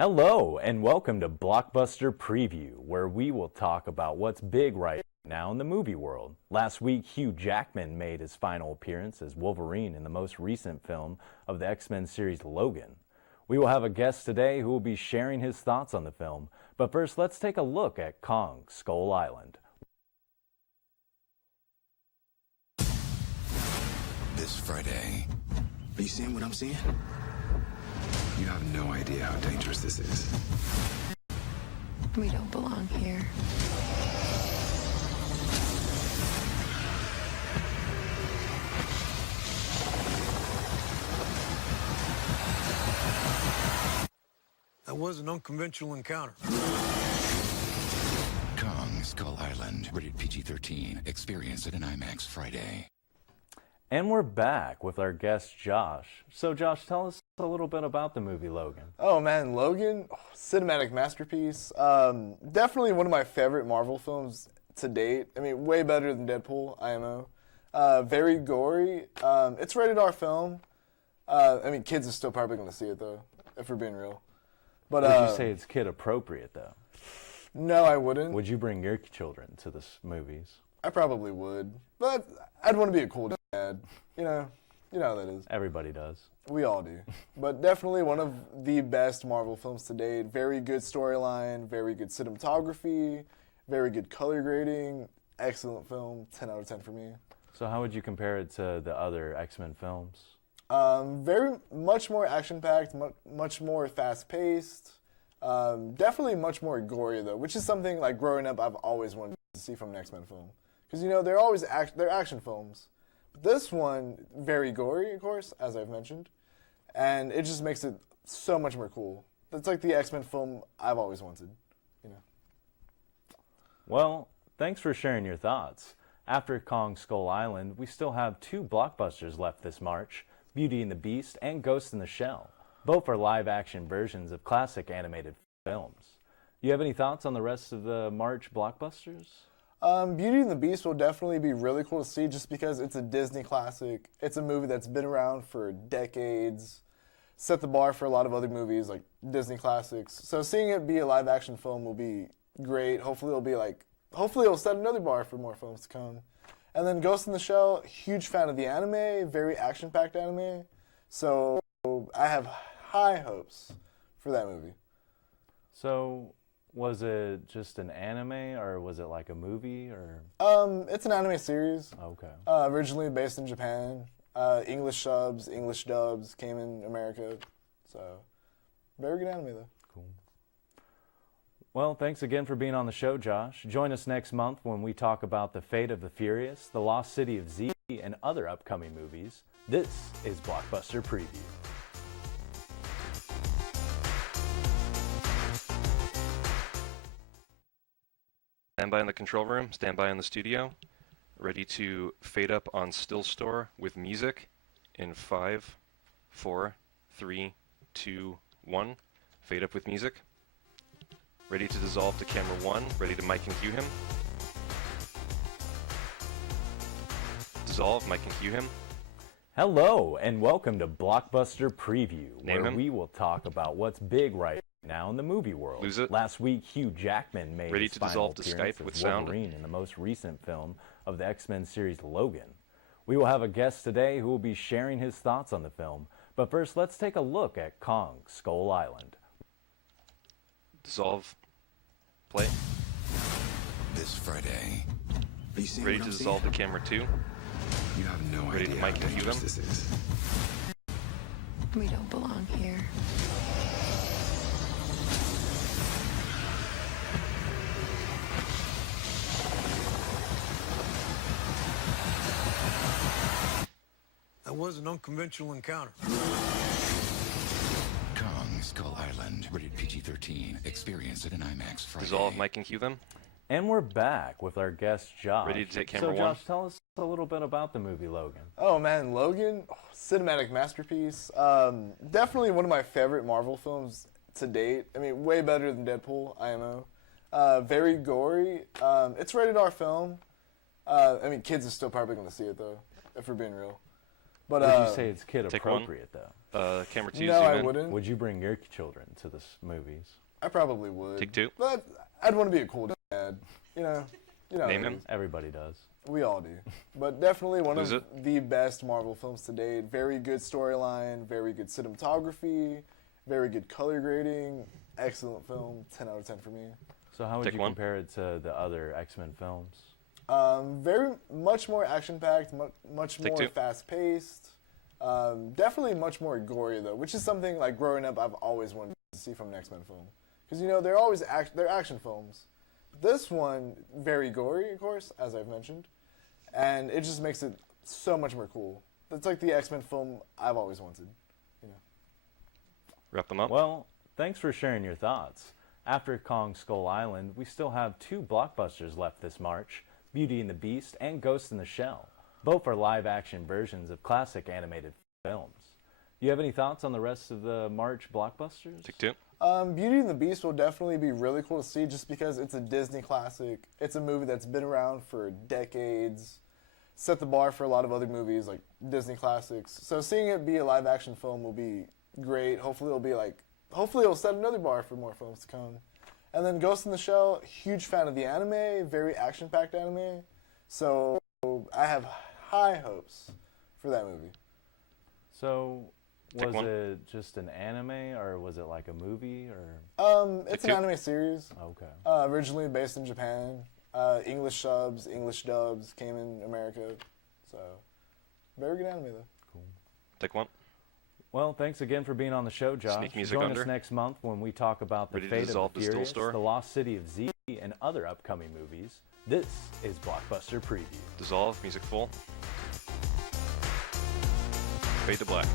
Hello, and welcome to Blockbuster Preview, where we will talk about what's big right now in the movie world. Last week, Hugh Jackman made his final appearance as Wolverine in the most recent film of the X-Men series, Logan. We will have a guest today who will be sharing his thoughts on the film, but first, let's take a look at Kong Skull Island. This Friday. Are you seeing what I'm seeing? You have no idea how dangerous this is. We don't belong here. That was an unconventional encounter. Kong Skull Island, rated PG-13. Experience it in IMAX Friday. And we're back with our guest, Josh. So, Josh, tell us a little bit about the movie Logan. Oh man, Logan, cinematic masterpiece. Definitely one of my favorite Marvel films to date. I mean, way better than Deadpool, IMO. Very gory. It's rated R film. I mean, kids are still probably going to see it though, if we're being real. But Would you say it's kid appropriate though? No, I wouldn't. Would you bring your children to the movies? I probably would, but I'd want to be a cool dad. You know how that is. Everybody does. We all do. But definitely one of the best Marvel films to date. Very good storyline, very good cinematography, very good color grading. Excellent film, 10 out of 10 for me. So how would you compare it to the other X-Men films? Very much more action-packed, much more fast-paced. Definitely much more gory though, which is something like growing up I've always wanted to see from an X-Men film. Because they're always they're action films. But this one, very gory, of course, as I've mentioned. And it just makes it so much more cool. It's like the X-Men film I've always wanted, Well, thanks for sharing your thoughts. After Kong Skull Island, we still have two blockbusters left this March, Beauty and the Beast and Ghost in the Shell. Both are live-action versions of classic animated films. You have any thoughts on the rest of the March blockbusters? Beauty and the Beast will definitely be really cool to see just because it's a Disney classic. It's a movie that's been around for decades, set the bar for a lot of other movies like Disney classics. So seeing it be a live action film will be great. Hopefully it'll set another bar for more films to come. And then Ghost in the Shell, huge fan of the anime, very action-packed anime. So I have high hopes for that movie. So, was it just an anime, or was it like a movie, or? It's an anime series. Okay. Originally based in Japan. English subs, English dubs came in America. So, very good anime though. Cool. Well, thanks again for being on the show, Josh. Join us next month when we talk about The Fate of the Furious, The Lost City of Z, and other upcoming movies. This is Blockbuster Preview. Stand by in the control room, stand by in the studio, ready to fade up on still store with music in 5, 4, 3, 2, 1. Fade up with music. Ready to dissolve to camera 1, ready to mic and cue him. Dissolve, mic and cue him. Hello, and welcome to Blockbuster Preview, Name where him. we will talk about what's big right now in the movie world. Lose it. Last week, Hugh Jackman made Ready his to final dissolve to appearance Skype as with sound. Wolverine in the most recent film of the X-Men series, Logan. We will have a guest today who will be sharing his thoughts on the film. But first, let's take a look at Kong Skull Island. Dissolve, play. This Friday. Are you seeing Ready what to I'm dissolve to seeing? camera 2. You have no Ready to idea how mic and cue dangerous them? this is. We don't belong here. That was an unconventional encounter. Kong Skull Island, rated PG-13. Experience it in IMAX Friday. Dissolve, mic and cue them. And we're back with our guest, Josh. Ready to take camera So, 1. Josh, tell us a little bit about the movie Logan. Oh man, Logan, cinematic masterpiece. Definitely one of my favorite Marvel films to date. I mean, way better than Deadpool, IMO. Very gory. It's rated R film. I mean, kids are still probably going to see it though, if we're being real. But Would you say it's kid Take one. appropriate though? Camera 2, no, zoom I in. wouldn't. Would you bring your children to the movies? I probably would. Take 2. But I'd want to be a cool dad. You know. Name how it him. is. Everybody does. We all do. But definitely one Lose of it. the best Marvel films to date. Very good storyline, very good cinematography, very good color grading. Excellent film. 10 out of 10 for me. So how would Take you one. compare it to the other X-Men films? Very much more action-packed, much Take more 2. fast-paced. Definitely much more gory though, which is something like growing up I've always wanted to see from an X-Men film. Because they're always they're action films. This one very gory, of course, as I've mentioned, and it just makes it so much more cool. It's like the X-Men film I've always wanted. Wrap them up. Well, thanks for sharing your thoughts. After Kong Skull Island, we still have 2 blockbusters left this March, Beauty and the Beast and Ghost in the Shell. Both are live-action versions of classic animated films. Do you have any thoughts on the rest of the March blockbusters? Take 2. Beauty and the Beast will definitely be really cool to see just because it's a Disney classic. It's a movie that's been around for decades, set the bar for a lot of other movies like Disney classics. So seeing it be a live action film will be great. Hopefully it'll set another bar for more films to come. And then Ghost in the Shell, huge fan of the anime, very action-packed anime. So I have high hopes for that movie. So, Take was one. it just an anime or was it like a movie or? It's Take an 2. anime series. Okay. Originally based in Japan. English subs, English dubs came in America. So, very good anime though. Take 1. Well, thanks again for being on the show, Josh. Sneak music Join under. us next month when we talk about the Ready to fate of dissolve the the Still Furious, Store? the Lost City of Z, and other upcoming movies. This is Blockbuster Preview. Dissolve. Music full. Fade to black.